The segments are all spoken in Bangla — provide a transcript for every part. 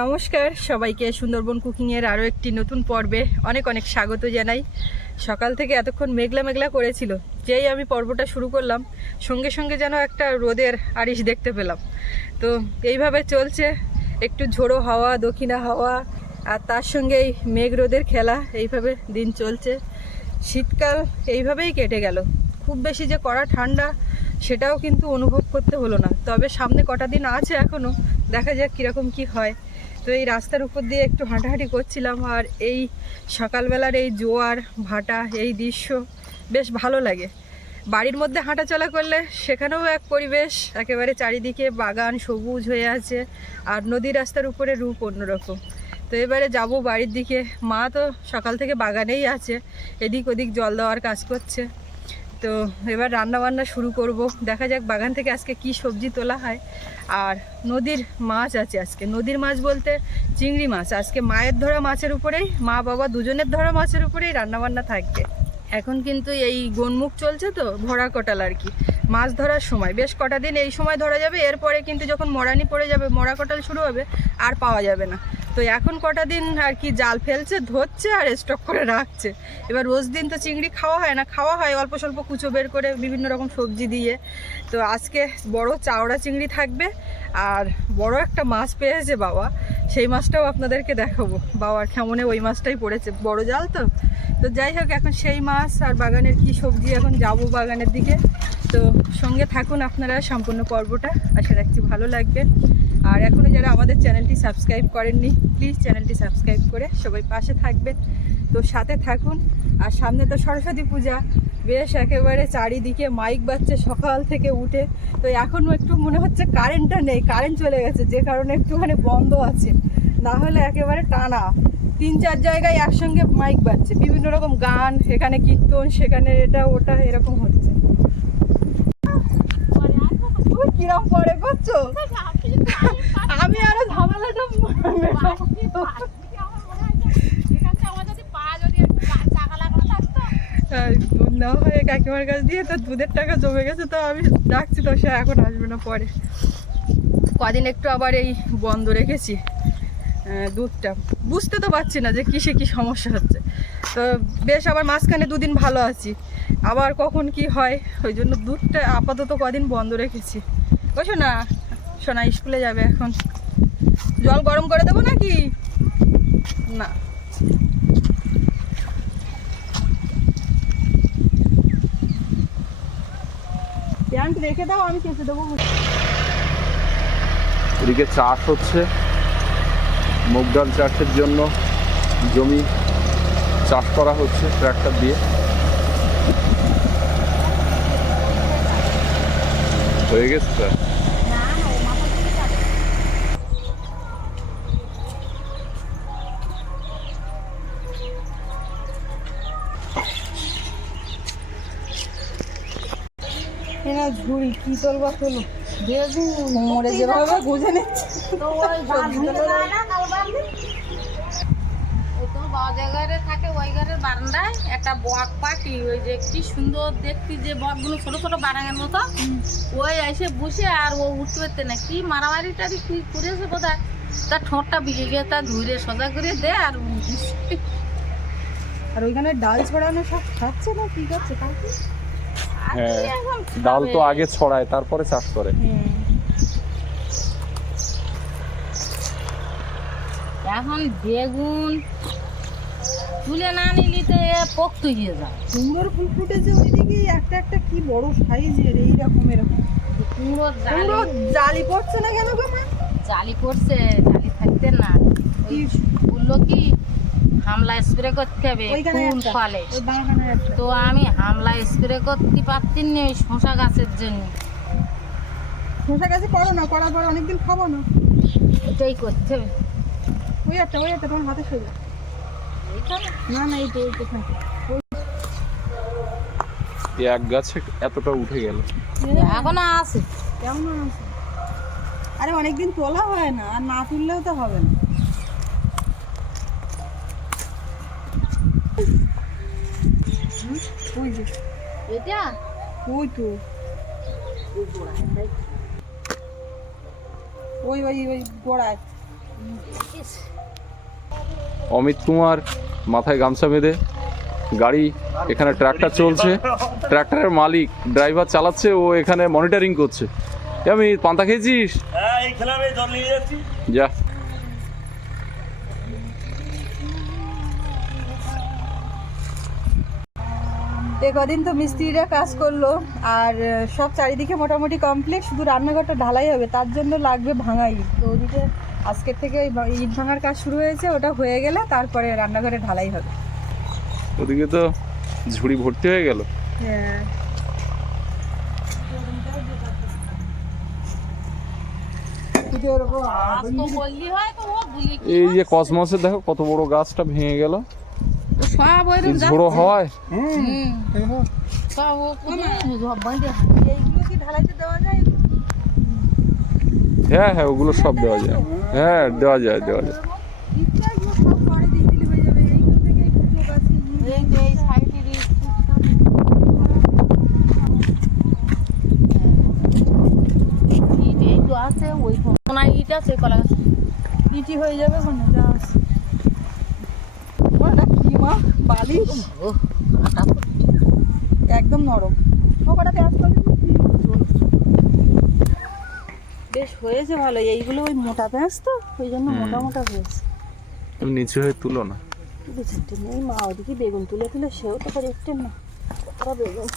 নমস্কার, সবাইকে সুন্দরবন কুকিংয়ের আরও একটি নতুন পর্বে অনেক অনেক স্বাগত জানাই। সকাল থেকে এতক্ষণ মেঘলা মেঘলা করেছিল, যেই আমি পর্বটা শুরু করলাম, সঙ্গে সঙ্গে যেন একটা রোদের আরিশ দেখতে পেলাম। তো এইভাবে চলছে, একটু ঝোড়ো হাওয়া, দক্ষিণা হাওয়া, আর তার সঙ্গে এই মেঘ রোদের খেলা, এইভাবে দিন চলছে। শীতকাল এইভাবেই কেটে গেল। খুব বেশি যে কড়া ঠান্ডা, সেটাও কিন্তু অনুভব করতে হলো না। তবে সামনে কটা দিন আছে এখনও দেখা যাক কীরকম কি হয়। তো এই রাস্তার উপর দিয়ে একটু হাঁটাহাঁটি করছিলাম আর এই সকালবেলার এই জোয়ার, ভাটা, এই দৃশ্য বেশ ভালো লাগে। বাড়ির মধ্যে হাঁটাচলা করলে সেখানেও এক পরিবেশ, একেবারে চারিদিকে বাগান সবুজ হয়ে আছে আর নদী রাস্তার উপরে রূপ অন্যরকম। তো এবারে যাব বাড়ির দিকে। মা তো সকাল থেকে বাগানেই আছে, এদিক ওদিক জল দেওয়ার কাজ করছে। তো এবার রান্না বান্না শুরু করব। দেখা যাক বাগান থেকে আজকে কি সবজি তোলা হয়। আর নদীর মাছ আছে আজকে। নদীর মাছ বলতে চিংড়ি মাছ। আজকে মায়ের ধরা মাছের উপরেই, মা বাবা দুজনের ধরা মাছের উপরেই রান্নাবান্না থাকবে। এখন কিন্তু এই গনমুখ চলছে তো, ভরা কটাল আর কি। মাছ ধরার সময়। বেশ কটা দিন এই সময় ধরা যাবে, এরপরে কিন্তু যখন মরানি পড়ে যাবে, মরা কটাল শুরু হবে, আর পাওয়া যাবে না। তো এখন কটা দিন আর কি জাল ফেলছে, ধরছে আর স্টক করে রাখছে। এবার রোজ দিন তো চিংড়ি খাওয়া হয় না, খাওয়া হয় অল্প স্বল্প কুচো বের করে বিভিন্ন রকম সবজি দিয়ে। তো আজকে বড় চাওড়া চিংড়ি থাকবে, আর বড় একটা মাছ পেয়েছে বাবা। সেই মাছটাও আপনাদেরকে দেখাবো। বাবার কেমনে ওই মাছটাই পড়েছে। বড় জাল তো? তো যাই হোক, এখন সেই মাছ আর বাগানের কি সবজি, এখন যাব বাগানের দিকে। তো সঙ্গে থাকুন আপনারা সম্পূর্ণ পর্বটা। আশা রাখছি ভালো লাগবে। আর এখনও যারা আমাদের চ্যানেলটি সাবস্ক্রাইব করেননি, প্লিজ চ্যানেলটি সাবস্ক্রাইব করে সবাই পাশে থাকবেন। তো সাথে থাকুন। আর সামনে তো সরস্বতী পূজা। বেশ একেবারে চারিদিকে মাইক বাজছে সকাল থেকে উঠে। তো এখনও একটু মনে হচ্ছে কারেন্টটা নেই কারেন্ট চলে গেছে, যে কারণে একটুখানি বন্ধ আছে। না হলে একেবারে টানা। তিন চার জায়গায় একসঙ্গে মাইক বাজছে। বিভিন্ন রকম গান সেখানে কীর্তন সেখানে এটা ওটা এরকম হচ্ছে। তুমি কিরম পরে করছ? আমি আরও ঝামেলাটা হ্যাঁ, নেওয়া হয় কাকিমার কাছ দিয়ে তো দুধের টাকা জমে গেছে তো আমি ডাকছি তো সে এখন আসবে না পরে। কদিন একটু আবার এই বন্ধ রেখেছি। দুধটা। বুঝতে তো পারছি না যে কিসে কি সমস্যা হচ্ছে। তো বেশ, আবার মাঝখানে দুদিন ভালো আছি। আবার কখন কি হয়, ওই জন্য দুধটা আপাতত কদিন বন্ধ রেখেছি। ওই শোনা সোনা স্কুলে যাবে এখন। জল গরম করে দেবো নাকি? না। প্যান্ট রেখে দাও, আমি কেটে দেবো। এদিকে চাষ হচ্ছে। মুগ ডাল চাষের জন্য জমি চাষ করা হচ্ছে ট্র্যাক্টর দিয়ে। হয়ে গেছে? এনা ঝুড়ি কি তোলবা তোলো কোমরে যেভাবে গুঁজে নিচ্ছে। থাকে ওই ঘরের বারান্দায় একটা বক পাখি ওই যে কি সুন্দর দেখতি যে বকগুলো ছোট ছোট বারাঙের মতো। ওই এসে বসে আর ও উঠতে পারতে না কি মারামারি টারি কি করেছে তার ঠোঁটটা বিজে গিয়ে তা ধুয়ে সোজা করে দে আর আর ওইখানে ডাল ছড়ানো সব খাচ্ছে না কি করছে কালকে? আর হ্যাঁ কি এখন ডাল তো আগে ছড়ায় তারপরে চাষ করে। এখন বেগুন তুলে না নিলি তো এ পোক্ত হয়ে যায়। কুমড়োর ফুল ফুটেছে ওইদিকে একটা একটা কি বড় সাইজের এই রকম এরকম। কুমড়ো জালি। পড়ছে না কেন গো মা? জালি পড়ছে জালি থাকতে না। ওই বলল কি হামলা স্প্রে করতে হবে ফুল। ফলে তো আমি হামলা স্প্রে করতে পারছি না ওই শশা গাছের জন্য। শশা গাছে করো না করার পর অনেকদিন খাব না। ওটাই করতে হবে। ওই একটা ওই একটা তোমার হাতে সই না না এই তো ওই তো এক গাছে এতটা উঠে গেল। এখন আছে। কেমন আছে? আরে অনেকদিন তোলা হয় না আর না তুললেও তো হবে না। এটা? ওই তো। ওই ওই ওই গোড়ায়। অমিত কুমার মাথায় গামছা বেঁধে গাড়ি এখানে ট্র্যাক্টর চলছে। ট্র্যাক্টরের মালিক ড্রাইভার চালাচ্ছে ও এখানে মনিটরিং করছে। আমি পান্তা খেয়েছিস? হ্যাঁ যা। এ কদিন তো মিস্ত্রিরা কাজ করল আর সব চারিদিকে মোটামুটি কমপ্লিট শুধু রান্নাঘরটা ঢালাই হবে তার জন্য লাগবে ভাঙা ইট তো ওদিকে আজকের থেকে ইট ভাঙার কাজ শুরু হয়েছে ওটা হয়ে গেলে তারপরে রান্নাঘরে ঢালাই হবে। ওদিকে তো ঝুড়ি ভর্তি হয়ে গেল। হ্যাঁ। তো তো এই যে কসমসের দেখো কত বড় গাছটা ভেঙে গেল। সব ওই ঝোড়ো হওয়ায় সব ও এইগুলো কি ঢালাইতে দেওয়া যায় হ্যাঁ হ্যাঁ ওগুলো সব দেওয়া যায়। হ্যাঁ দেওয়া যায় দেওয়া যায়। হয়ে আছে ওই ইট আছে কলা গাছে। ইটি হয়ে যাবে মানে যা আছে। মা বালিশ। একদম নরম। পেঁয়াজ বেশ হয়েছে ভালো এইগুলো ওই মোটা পেঁয়াজ তো? ওই জন্য মোটা মোটা হয়েছে। নিচু হয়ে তুলো না। নেই মা ওদিকে বেগুন তুলে তুলে সেও তো দেখতেন না ওরা বেগুন।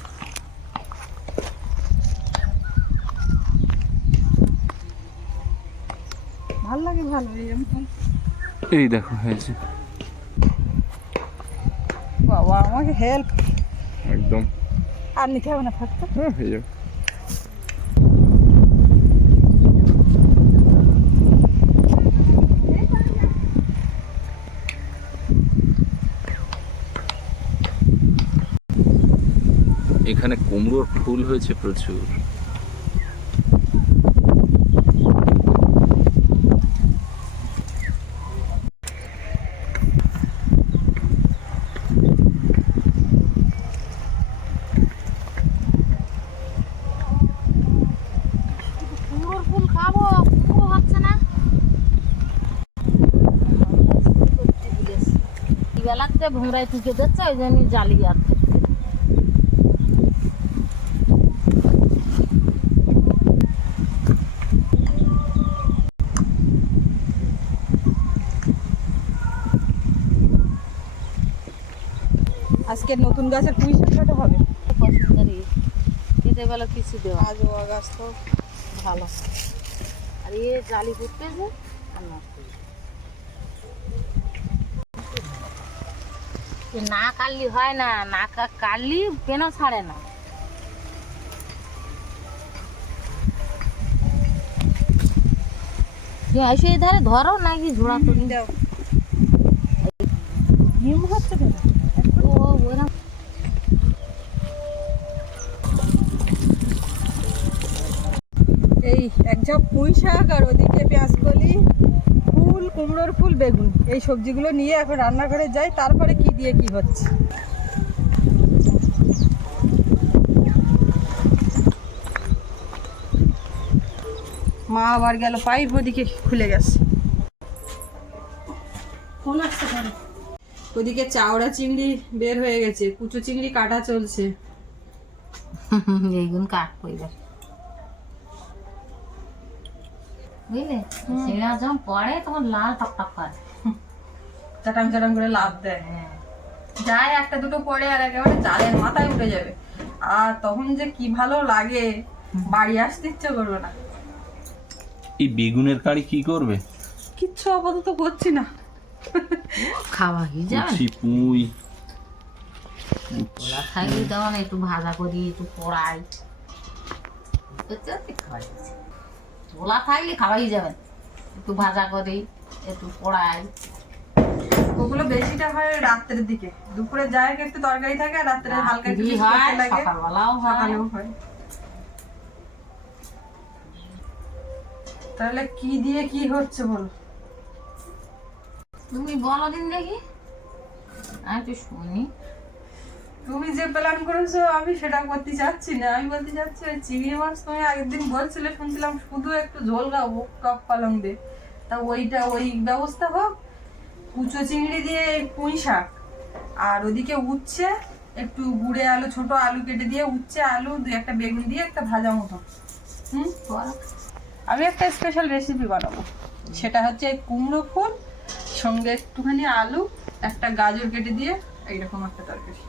ভালো লাগে ভালো এই দেখো হয়েছে। আমাকে হেল্প একদম। আর নিতে হবে না থাকতো হ্যাঁ হয়ে যাবে। এখানে কুমড়োর ফুল হয়েছে প্রচুর কুমড়োর ফুল খাব কুমড়ো হচ্ছে না বেলাতে ভুমরায় টুকে দিচ্ছে ওই জন্য জালি আর থাকছে। আজকে নতুন গাছের পুঁই শাকটা হবে? পছন্দের খেতে বেলা কিছু দেওয়া। আজ ও গাছ তো ভালো। আর এ জালি করতেছে আর নষ্ট হয়ে যায়। এ না কাটলি হয় না না কাটলি কেন ছাড়ে না? এসে এই ধারে ধরো নাকি ঝোড়া তো দাও। হিম হচ্ছে কেন? ও এই এক ঝাপ পুঁই শাক আর ওদিকে পেঁয়াজ কলি ফুল কুমড়োর ফুল বেগুন। এই সবজিগুলো নিয়ে এখন রান্নাঘরে যাই, তারপরে কি দিয়ে কি হচ্ছে। মা আবার গেল, পাইপ ওদিকে খুলে গেছে। কেন? ওদিকে চাওড়া চিংড়ি বের হয়ে গেছে, কুচো চিংড়ি কাটা চলছে। এইগুন কাটবো এবার। বুঝলে? যখন পড়ে তখন লাল টক টক করে। চাটাং চাটাং করে লাভ দেয়। হ্যাঁ। যায় একটা দুটো পরে আর একেবারে জালের মাথায় উঠে যাবে। আর তখন যে কি ভালো লাগে বাড়ি আসতে ইচ্ছে করবে না। এই বেগুনের কারি কি করবে? কিচ্ছু আপাতত করছি না। খাওয়া কি যাবে? পুঁই। ওলা থাকলে তখন একটু ভাজা করি একটু পোড়াই খাওয়া ওলা থাকলে খাওয়াই যাবে একটু ভাজা করি একটু পোড়াই ওগুলো বেশিটা হয় রাত্রের দিকে। দুপুরে যায় একটু তরকারি থাকে আর রাত্রে হালকা একটু হয় সকালবেলাও তাহলে কি দিয়ে কি হচ্ছে বল? তুমি বলো দিন দেখি। আমি একটু শুনি। তুমি যে প্ল্যান করেছ, আমি সেটা করতে চাচ্ছি না। আমি বলতে চাচ্ছি, ওই চিংড়ি মাছ তুমি আগের দিন বলছিলে, শুনছিলাম শুধু একটু ঝোল খাব টক পালং দিয়ে তা ওইটা, ওই ব্যবস্থা হোক, কুচো চিংড়ি দিয়ে পুঁই শাক, আর ওদিকে উচ্ছে, একটু গুড়ে আলু, ছোট আলু কেটে দিয়ে উচ্ছে, আলু, দু একটা বেগুন দিয়ে একটা ভাজা মতো। হুম? আমি একটা স্পেশাল রেসিপি বানাবো। সেটা হচ্ছে কুমড়ো ফুল, সঙ্গে একটুখানি আলু, একটা গাজর কেটে দিয়ে, এইরকম একটা তরকারি।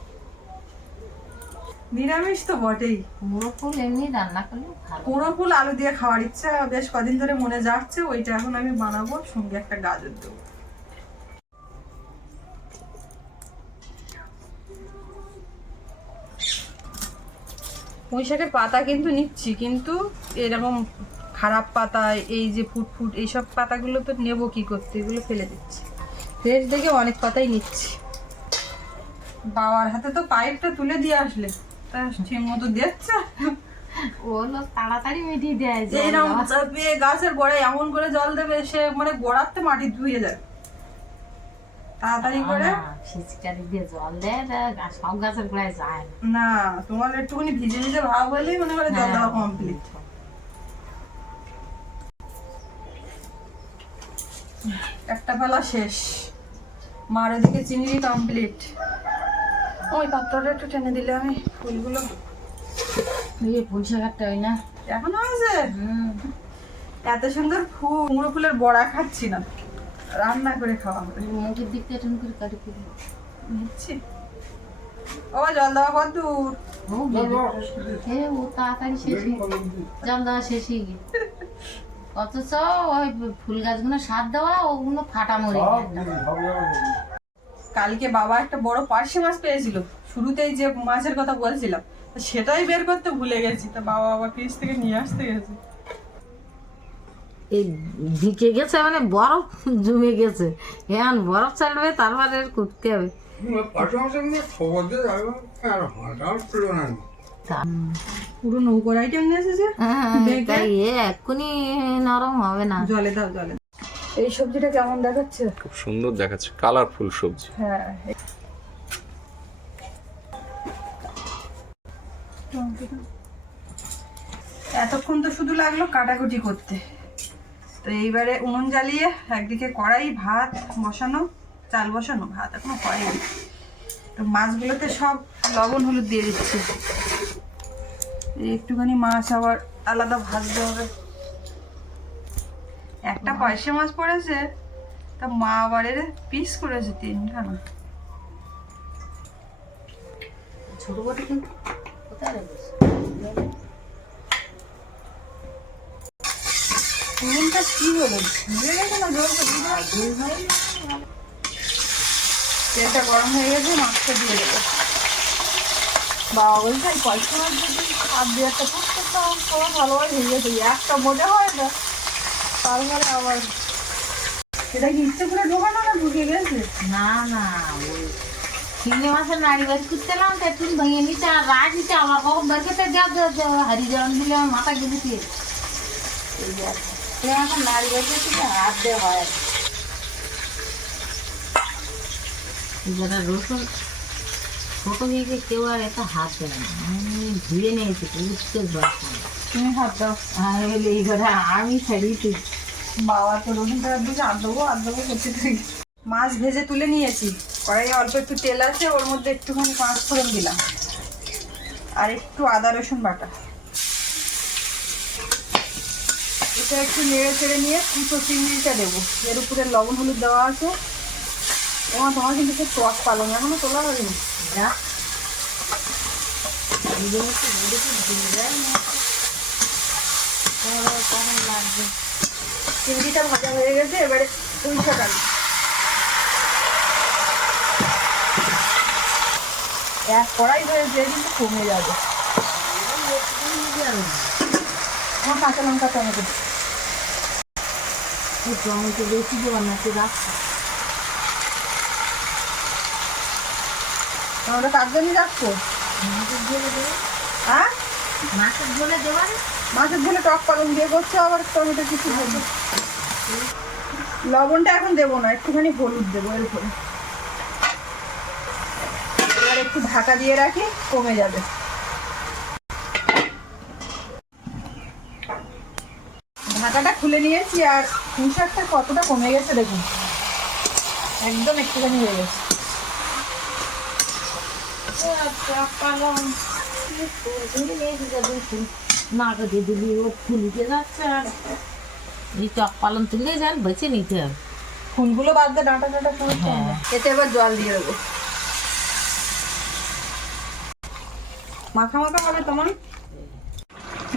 নিরামিষ তো বটেই। কুমড়ো ফুল এমনি রান্না করলে ভালো। কুমড়ো ফুল আলু দিয়ে খাওয়ার ইচ্ছা বেশ কদিন ধরে মনে যাচ্ছে ওইটা এখন আমি বানাবো সঙ্গে একটা গাজর দেবো। পুঁই শাকের পাতা কিন্তু নিচ্ছি কিন্তু এরকম খারাপ পাতা এই যে ফুটফুট ফুট এইসব পাতাগুলো তো নেব কি করতে এগুলো ফেলে দিচ্ছি। ফ্রেশ দেখে অনেক পাতাই নিচ্ছি। বাবার হাতে তো পাইপটা তুলে দিয়ে আসলে। ঠিক মতো দেখছে? ওগুলো তাড়াতাড়ি মিটিয়ে দেয় জল চাপিয়ে গাছের গোড়ায় এমন করে জল দেবে সে মানে গোড়াতে মাটি ধুয়ে যায় তাড়াতাড়ি করে? না, দিয়ে জল দেয় সব গাছের গোড়ায় যায় না। না তোমার একটুখানি ভিজে ভিজে ভাব হলেই মনে করে জল দেওয়া কমপ্লিট একটা বেলা শেষ। মার ওদিকে চিংড়ি কমপ্লিট ওই পাত্রটা একটু টেনে দিলে আমি ফুলগুলো। যে পুঁই শাকেরটা ওই না। এখনও আছে? এত সুন্দর ফুল কুমড়ো ফুলের বড়া খাচ্ছি না। রান্না করে খাওয়া হবে। মুখের দিকটা এরকম করে কাটি করে নিচ্ছি। ও জল দেওয়া কত দূর ও এ ও তাড়াতাড়ি শেষ জল দেওয়া শেষ হয়ে গিয়ে অথচ ওই ফুল গাছগুলো সার দেওয়া ওগুলো ফাটা মরে। কালকে বাবা একটা বড় পার্শে মাছ পেয়েছিল। শুরুতেই যে মাছের কথা বলছিলাম সেটাই বের করতে ভুলে গেছি। তা বাবা আবার ফ্রিজ থেকে নিয়ে আসতে গেছে। এই দিকে গেছে মানে বরফ জমে গেছে। এখন বরফ ছাড়বে তারপরে এর করতে হবে। পুরো নৌকোর আইটেম নিয়ে এসেছে? হ্যাঁ, এ এক্ষুনি নরম হবে না। জলে দাও জলে। এই সবজিটা কেমন দেখাচ্ছে? খুব সুন্দর দেখাচ্ছে। কালারফুল সবজি। হ্যাঁ। এতক্ষণ তো শুধু লাগল কাটাকুটি করতে। তো এইবারে উনুন জ্বালিয়ে একদিকে কড়াই ভাত বসানো চাল বসানো ভাত এখনও হয়নি। তো মাছগুলোতে সব লবণ হলুদ দিয়ে দিচ্ছে। একটুখানি মাছ আবার আলাদা ভাজতে হবে। একটা পয়সা মাছ পড়েছে তা মা আবার এর পিস করেছে তিনখানা। ছোট বড় কিন্তু। কোথায় রেখেছে নুনটা কি হলো? ভিজে গেছে না তেলটা গরম হয়ে গেছে মাছটা দিয়ে দেবো। বাবা বলছে পয়সা মাছ যদি একটা গেছে। একটা মজা হয় না। তারপরে আবার সেটা কি ইচ্ছে করে ঢোকানো না ঢুকে গেছে? না না ওই চিংড়ি মাছের নাড়ি বাড়ি করতে এলাম তো একটু ভেঙে নিতে আর রাগ নিতে আমার কখন বের দেওয়া হারি জল দিলে আমার মাথা এই এখন নাড়ি করতে হাত দেওয়া হয় যারা রসুন ছোট গিয়ে কেউ আর এত হাত দেয় না আমি ধুয়ে নিয়েছি পারছি তুমি হাত দাও। এই কথা আমি ছাড়িয়েছি। বাবা তো রসুন টাকা দিয়েছে আর দেবো আর দেবো করতে থাকি মাছ ভেজে তুলে নিয়েছি। কড়াইয়ে অল্প একটু তেল আছে, ওর মধ্যে একটুখানি পাঁচ ফোড়ন দিলাম। আর একটু আদা, রসুন বাটা। এটা একটু নেড়ে চেড়ে নিয়ে কুচো চিংড়িটা দেবো। এর উপরে লবণ, হলুদ দেওয়া আছে। তোমার তোমার কিন্তু সে টক পালং, এখনও তোলা হয়নি। যা। এই জন্য তো বলেছি দিয়ে দেয় না। তোমার কেমন লাগবে? চিংড়িটা ভাজা হয়ে গেছে এবারে পুঁই শাক আলু এক কড়াই হয়েছে কিন্তু কমে যাবে। আমার কাঁচা লঙ্কা টমেটো টমেটো বেশি দেওয়ার না তুই রাখছি টমেটো কার জন্য রাখছো? মাছের ঝোলে দেবো। হ্যাঁ? মাছের ঝোলে দেওয়ার মাছের ঝোলে টক পালং দিয়ে করছ, আবার টমেটো কিছু দেবো। লবণটা এখন দেবো না, একটুখানি হলুদ দেবো এর উপরে। এবার একটু ঢাকা দিয়ে রাখি, কমে যাবে। ঢাকাটা খুলে নিয়েছি আর পুঁই কতটা কমে গেছে দেখুন। একদম একটুখানি হয়ে গেছে। নাকে দিয়ে দিবি ও ফুলিতে যাচ্ছে আর। এই চক পালন তুলে যান বেছে নিতে হবে। ফুলগুলো বাদ দিয়ে ডাঁটা ডাঁটা সমস্যা হবে। এতে এবার জল দিয়ে দেবো। মাখা মাখা হবে তোমার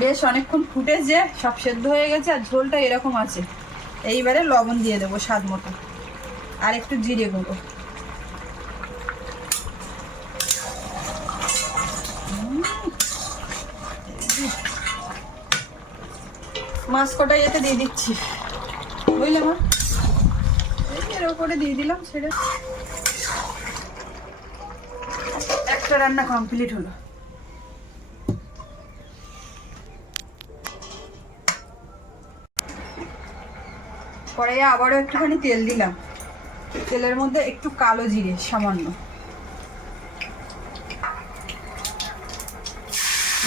বেশ অনেকক্ষণ ফুটেছে সব সেদ্ধ হয়ে গেছে আর ঝোলটা এরকম আছে। এইবারে লবণ দিয়ে দেবো স্বাদ মতো। আর একটু জিরে গুঁড়ো। মাছ কটা এতে দিয়ে দিচ্ছি। বুঝলে মা? এর ওপরে দিয়ে দিলাম, ছেড়ে একটা রান্না কমপ্লিট হলো। কড়াইয়ে আবারও একটুখানি তেল দিলাম। তেলের মধ্যে একটু কালো জিরে, সামান্য।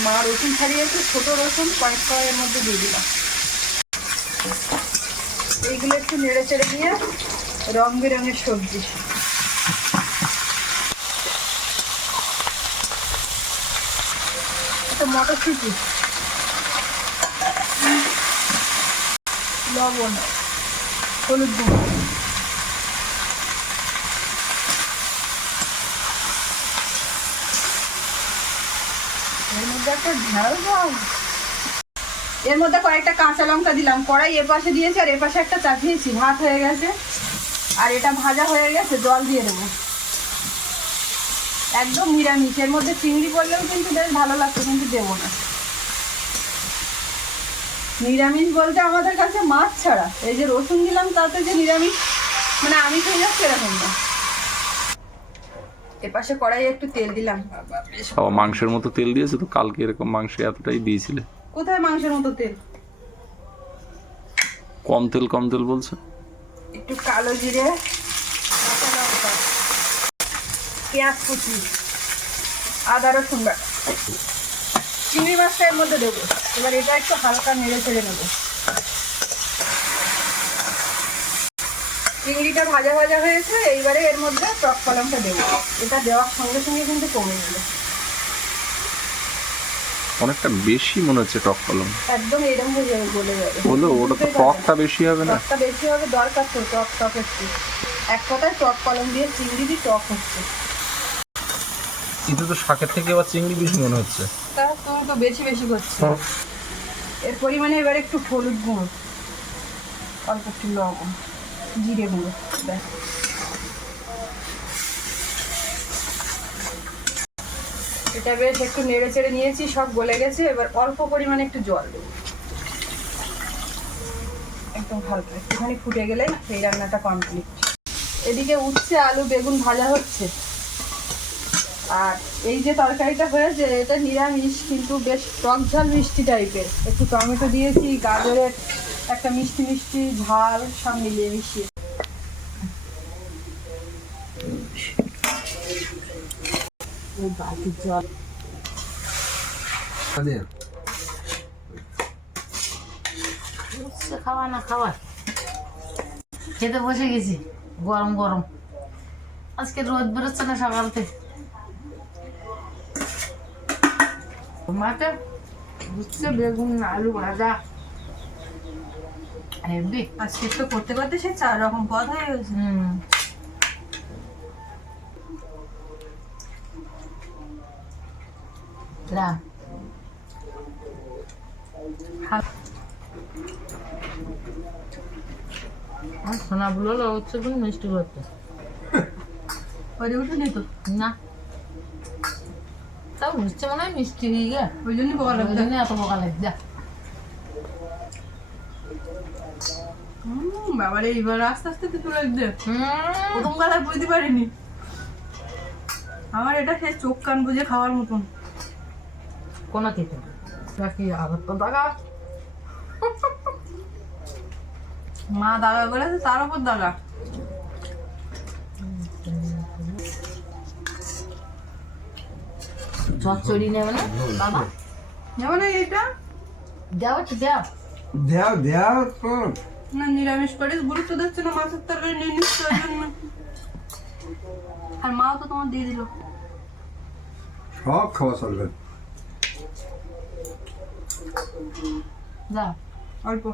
মা রসুন ছাড়িয়েছে, ছোট রসুন, কয়েক কড়াইয়ের মধ্যে দিয়ে দিলাম। এইগুলো একটু নেড়ে চেড়ে দিয়ে রং বেরঙের সবজি। মটরশুঁটি। লবণ, হলুদ গুঁড়ো। এর মধ্যে একটা দাও এর মধ্যে কয়েকটা কাঁচা লঙ্কা দিলাম কড়াই এ পাশে দিয়েছি আর এ পাশে একটা চাপিয়েছি ভাত হয়ে গেছে। আর এটা ভাজা হয়ে গেছে জল দিয়ে দেবো। একদম নিরামিষ এর মধ্যে চিংড়ি পড়লেও কিন্তু বেশ ভালো লাগতো কিন্তু দেবো না। নিরামিষ বলতে আমাদের কাছে মাছ ছাড়া। এই যে রসুন দিলাম তাতে যে নিরামিষ মানে আমি খেয়ে যাচ্ছি এরকম না। এপাশে কড়াই একটু তেল দিলাম। মাংসের মতো তেল দিয়েছে তো কালকে এরকম মাংস এতটাই দিয়েছিলে। কোথায় মাংসের মতো তেল? কম তেল কম তেল বলছে। একটু কালো জিরে কাঁচা লঙ্কা পেঁয়াজ কুচি আদা রসুন চিংড়ি মাছটা এর মধ্যে দেবো। এবার এটা একটু হালকা নেড়ে ছেড়ে নেব। চিংড়িটা ভাজা ভাজা হয়েছে এইবারে এর মধ্যে টক কলমটা দেবো। এটা দেওয়ার সঙ্গে সঙ্গে কিন্তু কমে গেল অনেকটা বেশি মনে হচ্ছে টক কলম। একদম এরকম হয়ে যাবে বলে যাবে। বলো ওটা তো টকটা বেশি হবে না? টকটা বেশি হবে দরকার তো টক টক একটু এক কথায় টক কলম দিয়ে চিংড়ি দিয়ে টক হচ্ছে। কিন্তু তো শাকের থেকে আবার চিংড়ি বেশি মনে হচ্ছে। তা তুমি তো বেশি বেশি করছ। এর পরিমাণে এবার একটু হলুদ গুঁড়ো অল্প একটু লবণ জিরে গুঁড়ো ব্যাস। এটা বেশ একটু নেড়ে চেড়ে নিয়েছি, সব গলে গেছে। এবার অল্প পরিমাণে একটু জল দেবো। একদম হালকা, একটুখানি ফুটে গেলে এই রান্নাটা কমপ্লিট এদিকে উচ্ছে, আলু, বেগুন ভাজা হচ্ছে। আর এই যে তরকারিটা হয়েছে, এটা নিরামিষ, কিন্তু বেশ টক ঝাল মিষ্টি টাইপের একটু টমেটো দিয়েছি, গাজরের একটা মিষ্টি মিষ্টি ঝাল সব মিলিয়ে মিশিয়ে। বালতির জল খাওয়া না খাওয়া। খেতে বসে গেছি। গরম গরম। আজকে রোদ বেরোচ্ছে না সকাল থেকে। মাকে বেগুন আলু ভাজা। হেভি আজকে তো করতে করতে সে চার রকম পদ হয়ে গেছে। হুম। রা আর সোনাগুলো হচ্ছে কিন্তু মিষ্টি করতে। উঠেনি তো। না। তাও মিষ্টি মনে হয় মিষ্টি হয়ে ওই জন্যই বলা ওই জন্য এত বোকা যা। বাবারে এইবার আস্তে আস্তে তো তুলে দে প্রথম বেলায় বুঝতে পারিনি। আমার এটা সে চোখ কান বুঝে খাওয়ার মতন। কোনো খেতে কি আবার তো দাগা মা দাগা করেছে তার উপর দাগা। চচ্চড়ি নেবে না? বাবা? যেমন এইটা? দেও একটু দেও। দেয়া দেয়া তো। না নিরামিষ করিস গুরুত্ব দিচ্ছে না মাছের তরকারি নিয়ে নিচ্ছে আর মাও তো তোমার দিয়ে দিল। সব খাওয়া চলবে। যা অল্প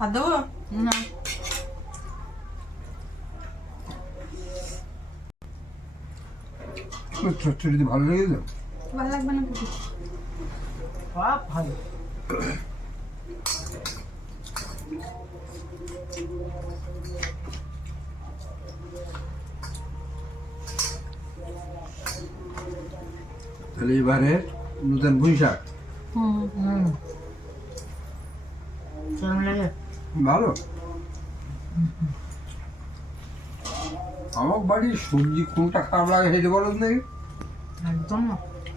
আর দেবো না চচ্চড়িতে ভালো লেগেছে ভালো লাগবে না ভালো তাহলে এবারে নতুন পুঁই শাক ভালো। আমার বাড়ির সবজি কোনটা খারাপ লাগে সেটা বলো নাকি একদম।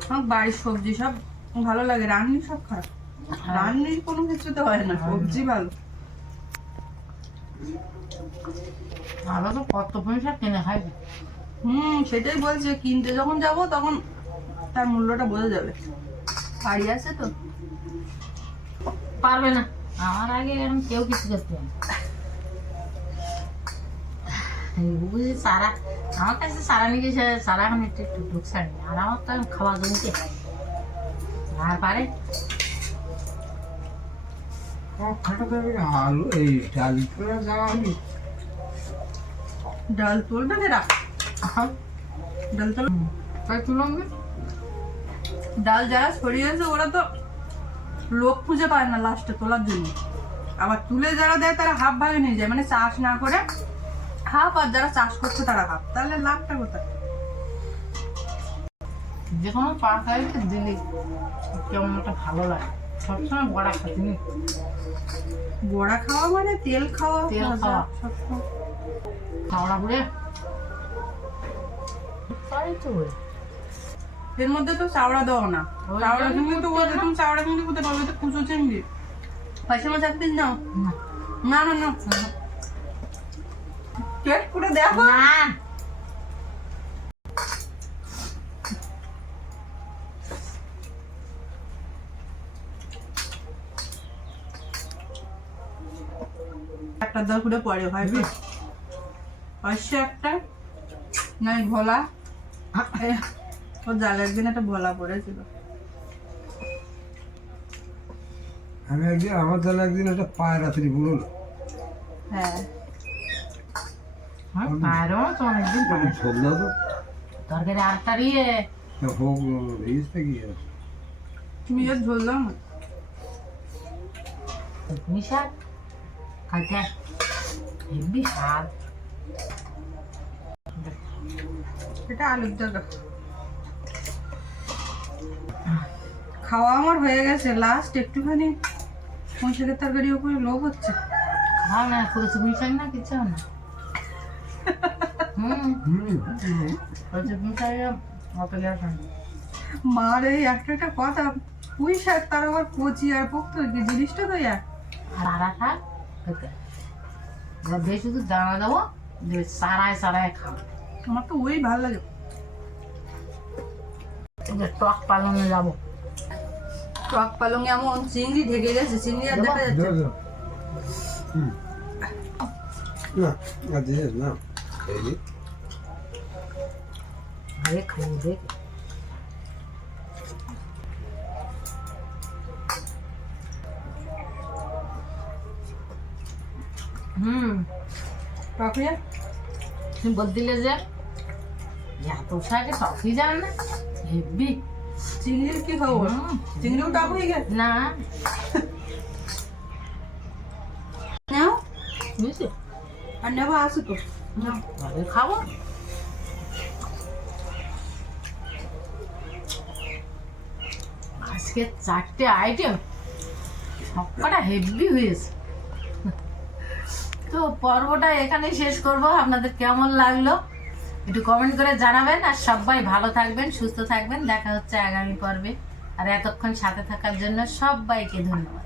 আমার বাড়ির সবজি সব ভালো লাগে রান্নি সব খারাপ। রান্নি কোনো কিছুতে হয় না সবজি ভালো। ভালো তো কত পয়সা কিনে খাই হুম সেটাই বলছে কিনতে যখন যাব তখন তার মূল্যটা বোঝা যাবে। বাড়ি আছে তো? পারবে না। আমার আগে এরকম কেউ কিছু করতে পারে বুঝি সারা আমার কাছে সারা নিয়ে গেছে সারা এখন একটু একটু আর আমার তো খাওয়া জমিতে আর পারে? ডাল তোলা যাওয়া হয়নি? ডাল রাখ তোল ডাল যারা সরিয়েছে ওরা তো লোক খুঁজে পায় না লাস্টে তোলার জন্য। আবার তুলে যারা দেয় তারা হাফ ভাগে নিয়ে যায়। মানে চাষ না করে হাফ আর যারা চাষ করছে তারা হাফ তাহলে লাভটা কোথায়? যে কোনো খাইতে দিলে কেমন একটা ভালো লাগে। সবসময় বড়া খাতে নি বড়া খাওয়া মানে তেল খাওয়া তেল খাওয়া। সব খাওয়া। করে তাই তো। এর মধ্যে তো চাওড়া দেওয়া না। চাওড়া চিংড়ি তো বলছে তুমি চাওড়া চিংড়ি কোথায় পাবে তো কুচো চিংড়ি। পয়সা মাছ এক পিস নাও। না। না না। পেট পুরো দেখো। না। একটা দর করে পরে হয় পাঁচশো একটা। নাই ভোলা এ, ও জাল একদিন একটা ভোলা পড়েছিল। আমি একদিন আমার দলে একদিন একটা পায়ের রাত্রি বলল হ্যাঁ। হ্যাঁ, পায়েরও তো অনেকদিন। ঝোল তো। তরকারি দিয়ে। হোক তুমি ঝোল দাও না। স্বাদ। এটা আলুর জায়গা খাওয়া আমার হয়ে গেছে। লাস্ট একটুখানি মশলার তরকারি উপরে লোভ হচ্ছে। খাও না করেছে মিশাই না কিছু না। মার এই একটা একটা কথা পুঁই শাক তার আবার কচি আর পোক্ত কি জিনিসটা তো এক? আর আড়া শাক শুধু দানা দেবো সারায় সারায় খাও আমার তো ওই ভালো লাগে। টক পালনে যাব। টক পালং এমন চিংড়ি ঢেকে গেছে চিংড়ি আর দেখা যাচ্ছে না। এই যে আরে খাই দেখ। হুম তুমি দিলে যে এত শাকে টকই যান না। হেভি। চিংড়ির কি খবর চিংড়িও টক হয়ে গেছে না। নাও। বুঝলি আর নেব আসো তো। খাব আজকে চারটে আইটেম সবকটা হেভি হয়েছে। তো পর্বটা এখানেই শেষ করব। আপনাদের কেমন লাগল? একটু কমেন্ট করে জানাবেন আর সবাই ভালো থাকবেন, সুস্থ থাকবেন। দেখা হচ্ছে আগামী পর্বে। আর এতক্ষণ সাথে থাকার জন্য সবাইকে ধন্যবাদ।